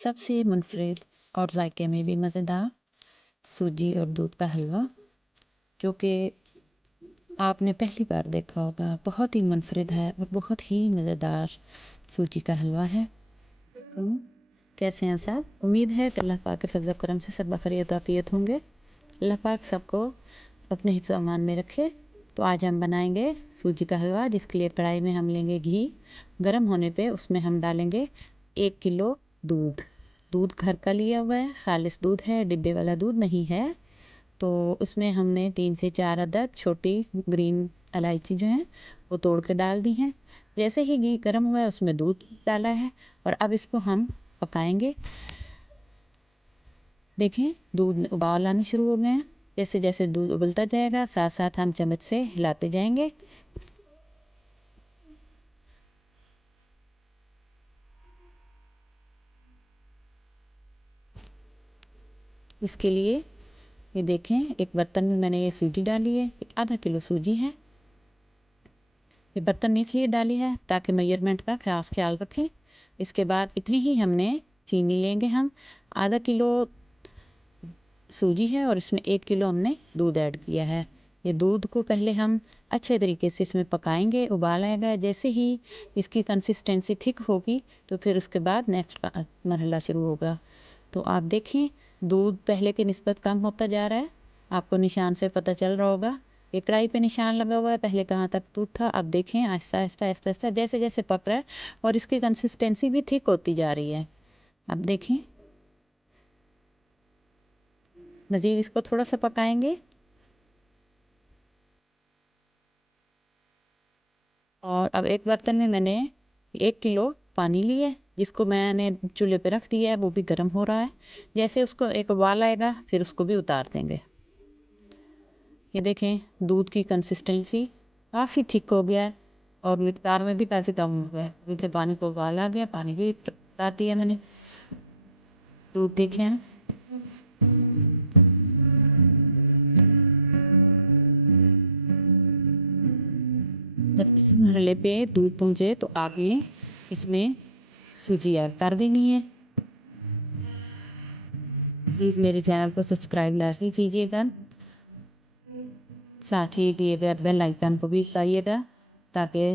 सबसे मुनफरिद और जायके में भी मज़ेदार सूजी और दूध का हलवा, जो कि आपने पहली बार देखा होगा। बहुत ही मुनफरिद है और बहुत ही मज़ेदार सूजी का हलवा है। कैसे हैं साहब? उम्मीद है कि अल्लाह पाक के फजल करम से सब बखैरियत आफियत होंगे। अल्लाह पाक सबको अपने हिफ्ज़ अमान में रखे। तो आज हम बनाएंगे सूजी का हलवा, जिसके लिए कढ़ाई में हम लेंगे घी। गर्म होने पे उसमें हम डालेंगे 1 किलो दूध। दूध घर का लिया हुआ है, खालिस दूध है, डिब्बे वाला दूध नहीं है। तो उसमें हमने 3 से 4 अदद छोटी ग्रीन इलायची जो है वो तोड़ के डाल दी हैं। जैसे ही घी गर्म हुआ है उसमें दूध डाला है और अब इसको हम पकाएंगे। देखें, दूध उबाल आने शुरू हो गए हैं। जैसे जैसे दूध उबलता जाएगा साथ साथ हम चम्मच से हिलाते जाएंगे। इसके लिए ये देखें, एक बर्तन में मैंने ये सूजी डाली है, आधा किलो सूजी है। ये बर्तन में इसलिए डाली है ताकि मेजरमेंट का खास ख्याल रखें। इसके बाद इतनी ही हमने चीनी लेंगे। हम आधा किलो सूजी है और इसमें 1 किलो हमने दूध ऐड किया है। ये दूध को पहले हम अच्छे तरीके से इसमें पकाएंगे, उबाल आएगा। जैसे ही इसकी कंसिस्टेंसी थिक होगी तो फिर उसके बाद नेक्स्ट मरहला शुरू होगा। तो आप देखें, दूध पहले की निस्बत कम होता जा रहा है। आपको निशान से पता चल रहा होगा। ये कढ़ाई पे निशान लगा हुआ है, पहले कहाँ तक दूध था। अब देखें, आहिस्ता आहिस्ता आहिस्ता आहिस्ता जैसे जैसे पक रहा है और इसकी कंसिस्टेंसी भी थिक होती जा रही है। अब देखें, मज़ीद इसको थोड़ा सा पकाएंगे। और अब एक बर्तन में मैंने 1 किलो पानी लिया है, जिसको मैंने चूल्हे पे रख दिया है। वो भी गर्म हो रहा है। जैसे उसको एक उबाल आएगा फिर उसको भी उतार देंगे। ये देखें, दूध की कंसिस्टेंसी काफ़ी थिक हो गया है और मिकदार में भी काफ़ी कम हो गया है, क्योंकि पानी को उबाल आ गया। पानी भी उतार दिया मैंने। दूध देखें हैं। जब इस मरहले पे दूध पहुँचे तो आपने इसमें सूजी ऐड कर देनी है। प्लीज़ मेरे चैनल को सब्सक्राइब लाजमी कीजिएगा। साथ ही दिए गए बेल आइकन को भी दबाइएगा ताकि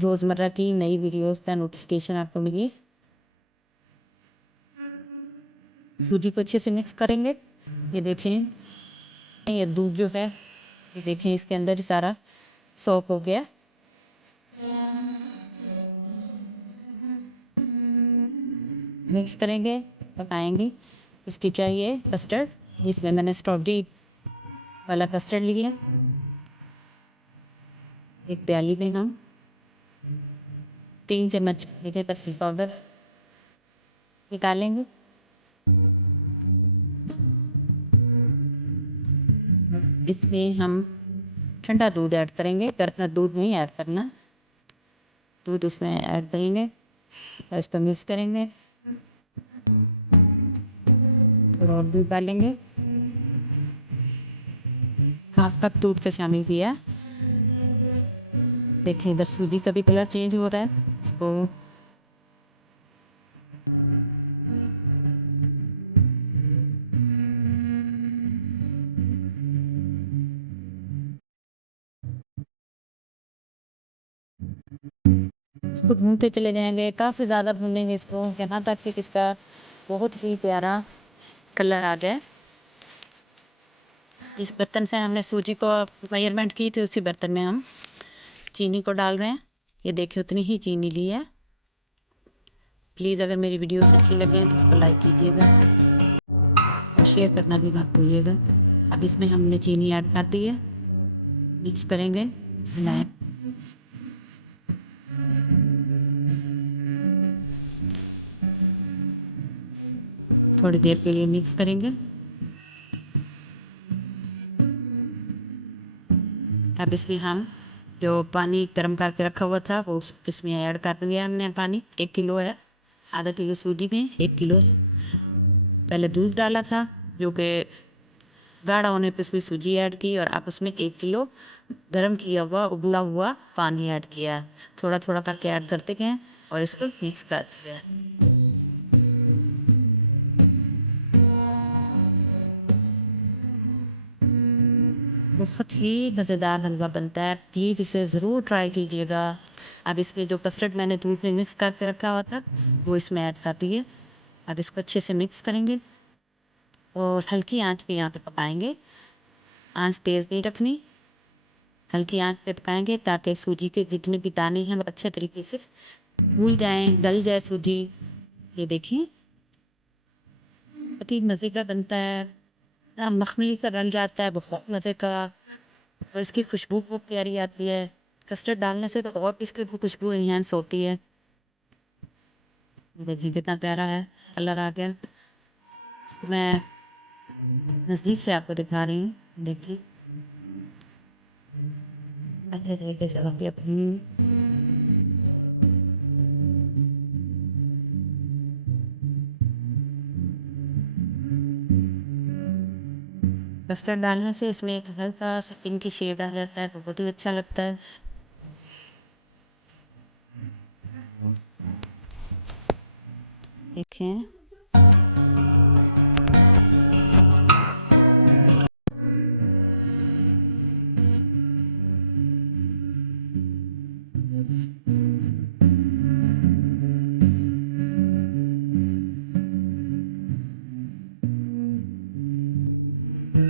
रोज़मर्रा की नई वीडियोस का नोटिफिकेशन आपको मिले। सूजी को अच्छे से मिक्स करेंगे। ये देखें, ये दूध जो है, ये देखें इसके अंदर ही सारा सोक हो गया। मिक्स करेंगे, पकाएंगे। इसकी चाहिए कस्टर्ड, जिसमें मैंने स्ट्रॉबेरी वाला कस्टर्ड लिया। एक प्याली में हम 3 चम्मच देखिए कस्टर्ड पाउडर निकालेंगे। इसमें हम ठंडा दूध ऐड करेंगे, गर्म दूध नहीं ऐड करना। दूध इसमें ऐड करेंगे और इसको मिक्स करेंगे और दूध डालेंगे। हाफ कप दूध का शामिल किया। देखें, इधर सूजी का भी कलर चेंज हो रहा है। इसको इसको भूनते चले जाएंगे, काफ़ी ज़्यादा भूनेंगे इसको, यहाँ तक कि इसका बहुत ही प्यारा कलर आ जाए। जिस बर्तन से हमने सूजी को मेजरमेंट की थी उसी बर्तन में हम चीनी को डाल रहे हैं। ये देखिए, उतनी ही चीनी ली है। प्लीज़ अगर मेरी वीडियोस अच्छी लगे तो उसको लाइक कीजिएगा और शेयर करना भी मत भूलिएगा। अब इसमें हमने चीनी ऐड कर दी है, मिक्स करेंगे, मिलाएं। थोड़ी देर के लिए मिक्स करेंगे। अब इसमें हम जो पानी गर्म करके रखा हुआ था वो इसमें ऐड कर दिया हमने। पानी 1 किलो है, आधा किलो सूजी में 1 किलो पहले दूध डाला था, जो कि गाढ़ा होने पे उसमें सूजी ऐड की और अब उसमें 1 किलो गर्म किया हुआ उबला हुआ पानी ऐड किया। थोड़ा थोड़ा करके ऐड करते गए और इसको मिक्स कर दिया। बहुत ही मज़ेदार हलवा बनता है। प्लीज़ इसे ज़रूर ट्राई कीजिएगा। अब इसमें जो कस्टर्ड मैंने दूध में मिक्स करके रखा हुआ था, वो इसमें ऐड कर दिए। अब इसको अच्छे से मिक्स करेंगे और हल्की आंच पे यहाँ पे पकाएंगे। आंच तेज़ नहीं रखनी, हल्की आंच पे पकाएंगे ताकि सूजी के जितने भी दाने हैं वो अच्छे तरीके से फूल जाएं, गल जाए सूजी। ये देखिए बहुत ही मज़े का बनता है। मखमली का रंग जाता है बहुत मज़े का, और इसकी खुशबू बहुत प्यारी आती है। कस्टर्ड डालने से तो और भी इसकी खुशबू इन्हेंस होती है। देखिए कितना प्यारा है, कलर आ गया। मैं नज़दीक से आपको दिखा रही हूँ, देखिए अच्छे तरीके से होती है अपनी। कस्टर्ड डालने से इसमें एक हल्का सा पिंकी शेड आ जाता है, तो बहुत ही अच्छा लगता है। देखें